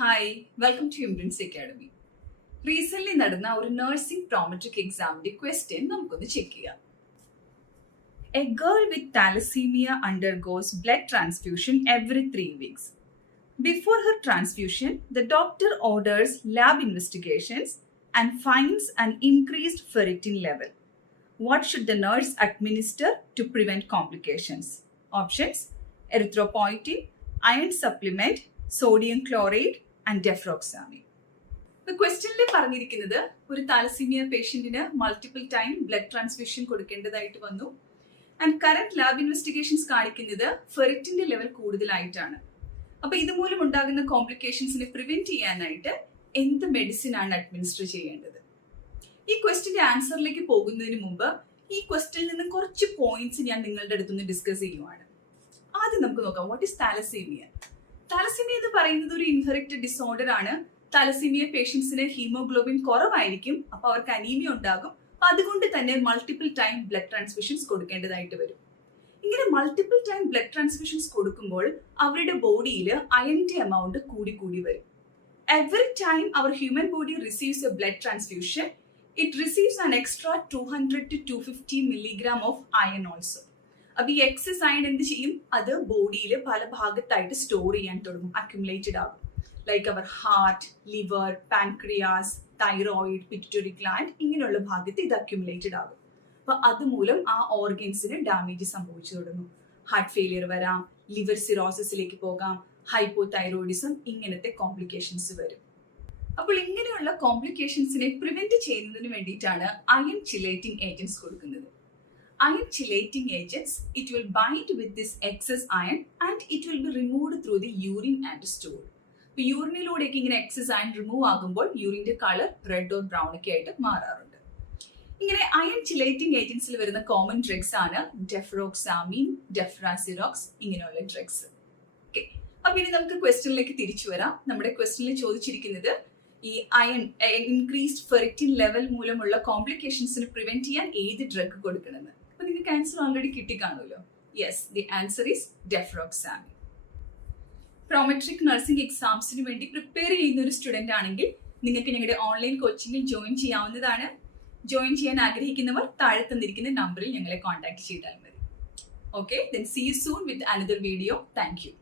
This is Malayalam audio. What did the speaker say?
ഹായ് വെൽക്കം ടു ഇംപ്രിൻസ് അക്കാഡമി. റീസെന്റ് നടന്ന ഒരു നഴ്സിംഗ് പ്രോമെട്രിക് എക്സാമിന്റെ ക്വസ്റ്റ്യൻ നമുക്കൊന്ന് ചെക്ക് ചെയ്യാം. A girl with thalassemia undergoes blood transfusion every 3 weeks. Before her transfusion, the doctor orders lab investigations and finds an increased ferritin level. What should the nurse administer to prevent complications? Options: erythropoietin, iron supplement, sodium chloride and deferoxamine. ക്വസ്റ്റ്യനിൽ പറഞ്ഞിരിക്കുന്നത് ഒരു താലസീമിയ പേഷ്യന്റിന് മൾട്ടിപ്പിൾ ടൈം ബ്ലഡ് ട്രാൻസ്ഫ്യൂഷൻ കൊടുക്കേണ്ടതായിട്ട് വന്നു. ആൻഡ് കറന്റ് ലാബ് ഇൻവെസ്റ്റിഗേഷൻസ് കാണിക്കുന്നത് ഫെറിറ്റിന്റെ ലെവൽ കൂടുതലായിട്ടാണ്. അപ്പൊ ഇതുമൂലം ഉണ്ടാകുന്ന കോംപ്ലിക്കേഷൻസിനെ പ്രിവെന്റ് ചെയ്യാനായിട്ട് എന്ത് മെഡിസിൻ ആണ് അഡ്മിനിസ്റ്റർ ചെയ്യേണ്ടത്? ഈ ക്വസ്റ്റ്യന്റെ ആൻസറിലേക്ക് പോകുന്നതിന് മുമ്പ് ഈ ക്വസ്റ്റ്യനിൽ നിന്ന് കുറച്ച് പോയിന്റ്സ് ഞാൻ നിങ്ങളുടെ അടുത്തുനിന്ന് ഡിസ്കസ് ചെയ്യുവാണ്. ആദ്യം നമുക്ക് നോക്കാം, വാട്ട് ഈസ് താലസീമിയ? താലസീമിയ എന്ന് പറയുന്നത് ഒരു ഇൻഹെറിറ്റഡ് ഡിസോർഡർ ആണ്. താലസീമിയ പേഷ്യൻസിന് ഹീമോഗ്ലോബിൻ കുറവായിരിക്കും, അപ്പൊ അവർക്ക് അനീമിയ ഉണ്ടാകും. അപ്പൊ അതുകൊണ്ട് തന്നെ മൾട്ടിപ്പിൾ ടൈം ബ്ലഡ് ട്രാൻസ്ഫ്യൂഷൻസ് കൊടുക്കേണ്ടതായിട്ട് വരും. ഇങ്ങനെ മൾട്ടിപ്പിൾ ടൈം ബ്ലഡ് ട്രാൻസ്ഫ്യൂഷൻസ് കൊടുക്കുമ്പോൾ അവരുടെ ബോഡിയിൽ അയണിന്റെ എമൗണ്ട് കൂടി കൂടി വരും. Every time our human body receives a blood transfusion, it receives an extra 200 to 250 milligram of iron also. അപ്പൊ ഈ എക്സസ് അയൺ എന്ത് ചെയ്യും? അത് ബോഡിയിൽ പല ഭാഗത്തായിട്ട് സ്റ്റോർ ചെയ്യാൻ തുടങ്ങും, അക്യുമുലേറ്റഡ് ആകും. Like our heart, liver, pancreas, thyroid, pituitary gland, ഇങ്ങനെയുള്ള ഭാഗത്ത് ഇത് അക്യുമുലേറ്റഡ് ആകും. അപ്പൊ അതുമൂലം ആ ഓർഗൻസിന് ഡാമേജ് സംഭവിച്ചു തുടങ്ങും. ഹാർട്ട് ഫെയിലിയർ വരാം, ലിവർ സിറോസിസിലേക്ക് പോകാം, ഹൈപ്പോതൈറോയിഡിസം, ഇങ്ങനത്തെ കോംപ്ലിക്കേഷൻസ് വരും. അപ്പോൾ ഇങ്ങനെയുള്ള കോംപ്ലിക്കേഷൻസിനെ പ്രിവെന്റ് ചെയ്യുന്നതിന് വേണ്ടിയിട്ടാണ് അയൺ ചിലേറ്റിംഗ് ഏജന്റ്സ് കൊടുക്കുന്നത്. Iron chelating agents, it will bind with this excess iron and it will be removed through the urine and stool. ഇപ്പൊ യൂറിനിലൂടെയൊക്കെ ഇങ്ങനെ എക്സസ് അയൺ റിമൂവ് ആകുമ്പോൾ യൂറിന്റെ കളർ റെഡ് ഓർ ബ്രൗൺ ഒക്കെ ആയിട്ട് മാറാറുണ്ട്. ഇങ്ങനെ അയൺ ചിലേറ്റിംഗ് ഏജൻസിൽ വരുന്ന കോമൺ ഡ്രഗ്സ് ആണ് ഡെഫറോക്സാമീൻ, ഡെഫ്രാസിറോക്സ്, ഇങ്ങനെയുള്ള ഡ്രഗ്സ്. ഓക്കെ, അപ്പൊ ഇനി നമുക്ക് ക്വസ്റ്റ്യനിലേക്ക് തിരിച്ചു വരാം. നമ്മുടെ ക്വസ്റ്റ്യനിൽ ചോദിച്ചിരിക്കുന്നത് ഈ അയൺ ഇൻക്രീസ്ഡ് ഫെറിറ്റിൻ ലെവൽ മൂലമുള്ള കോംപ്ലിക്കേഷൻസിന് പ്രിവെന്റ് ചെയ്യാൻ ഏത് ഡ്രഗ് കൊടുക്കണമെന്ന്. അപ്പൊ നിങ്ങൾക്ക് ആൻസർ ഓൾറെഡി കിട്ടിക്കാണുമല്ലോ. Yes, the answer is deferoxamine. Prometric nursing എക്സാംസിന് വേണ്ടി പ്രിപ്പയർ ചെയ്യുന്ന ഒരു സ്റ്റുഡന്റ് ആണെങ്കിൽ നിങ്ങൾക്ക് ഞങ്ങളുടെ ഓൺലൈൻ കോച്ചിങ്ങിൽ ജോയിൻ ചെയ്യാവുന്നതാണ്. ജോയിൻ ചെയ്യാൻ ആഗ്രഹിക്കുന്നവർ താഴെ തന്നിരിക്കുന്ന നമ്പറിൽ ഞങ്ങളെ കോൺടാക്ട് ചെയ്താൽ മതി. Okay, then see you soon with another video. Thank you.